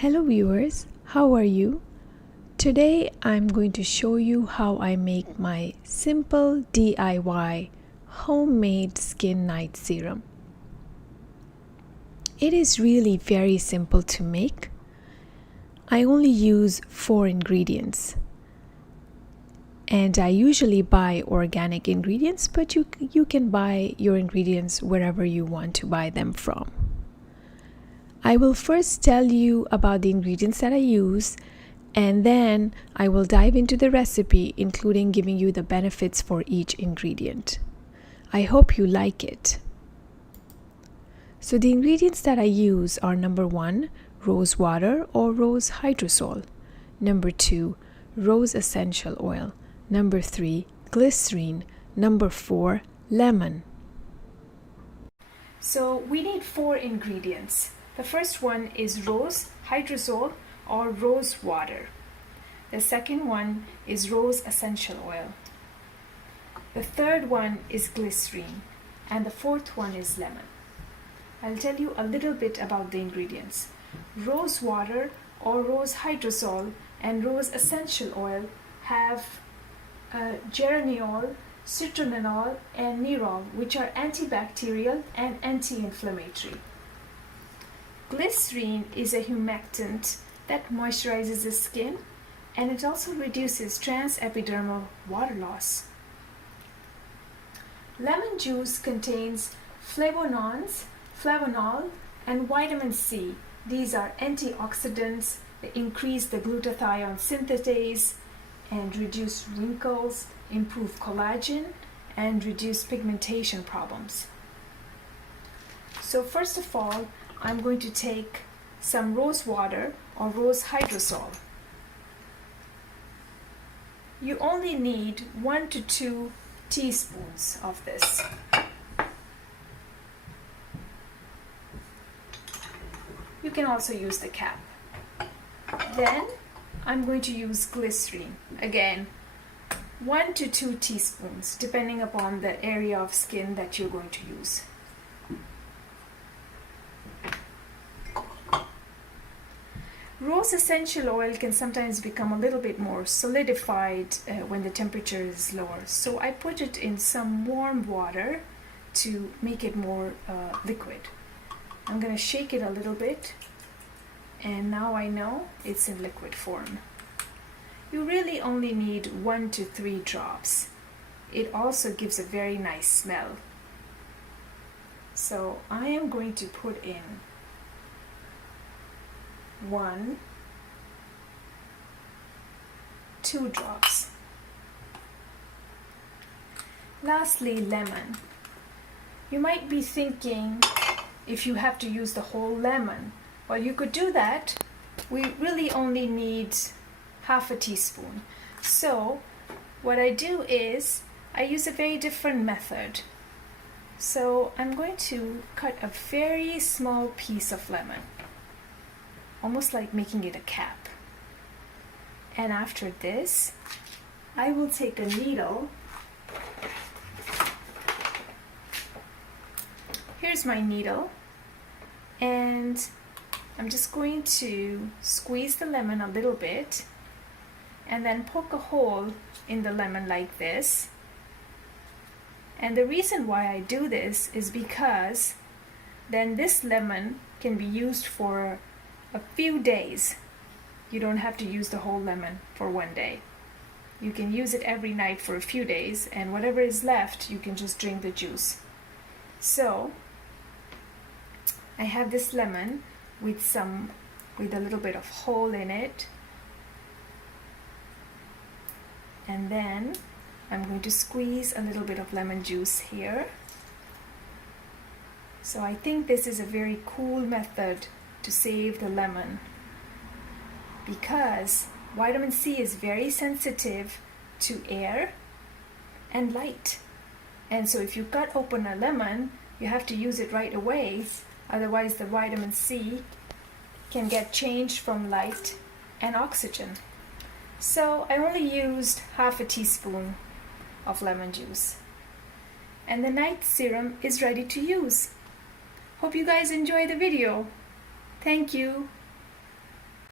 Hello viewers, how are you? Today I'm going to show you how I make my simple DIY homemade skin night serum. It is really very simple to make. I only use 4 ingredients. And I usually buy organic ingredients, but you can buy your ingredients wherever you want to buy them from. I will first tell you about the ingredients that I use, and then I will dive into the recipe, including giving you the benefits for each ingredient. I hope you like it. So the ingredients that I use are number 1, rose water or rose hydrosol. Number 2, rose essential oil. Number 3, glycerin. Number 4, lemon. So we need 4 ingredients. The first one is rose hydrosol or rose water. The second one is rose essential oil. The third one is glycerin. And the fourth one is lemon. I'll tell you a little bit about the ingredients. Rose water or rose hydrosol and rose essential oil have geraniol, citronellol, and nerol, which are antibacterial and anti-inflammatory. Glycerin is a humectant that moisturizes the skin, and it also reduces transepidermal water loss. Lemon juice contains flavonones, flavonol, and vitamin C. These are antioxidants that increase the glutathione synthase and reduce wrinkles, improve collagen, and reduce pigmentation problems. So first of all, I'm going to take some rose water or rose hydrosol. You only need 1 to 2 teaspoons of this. You can also use the cap. Then I'm going to use glycerin. Again, 1 to 2 teaspoons, depending upon the area of skin that you're going to use. Rose essential oil can sometimes become a little bit more solidified when the temperature is lower. So I put it in some warm water to make it more liquid. I'm going to shake it a little bit, and now I know it's in liquid form. You really only need 1 to 3 drops. It also gives a very nice smell. So I am going to put in 1, 2 drops. Lastly, lemon. You might be thinking if you have to use the whole lemon. Well, you could do that. We really only need half a teaspoon. So what I do is I use a very different method. So I'm going to cut a very small piece of lemon, almost like making it a cap. And after this, I will take a needle. Here's my needle, and I'm just going to squeeze the lemon a little bit and then poke a hole in the lemon like this. And the reason why I do this is because then this lemon can be used for a few days. You don't have to use the whole lemon for 1 day. You can use it every night for a few days, and whatever is left, you can just drink the juice. So I have this lemon with a little bit of hole in it, and then I'm going to squeeze a little bit of lemon juice here. So I think this is a very cool method to save the lemon, because vitamin C is very sensitive to air and light. And so if you cut open a lemon, you have to use it right away, otherwise the vitamin C can get changed from light and oxygen. So I only used half a teaspoon of lemon juice, and the night serum is ready to use. Hope you guys enjoy the video. Thank you.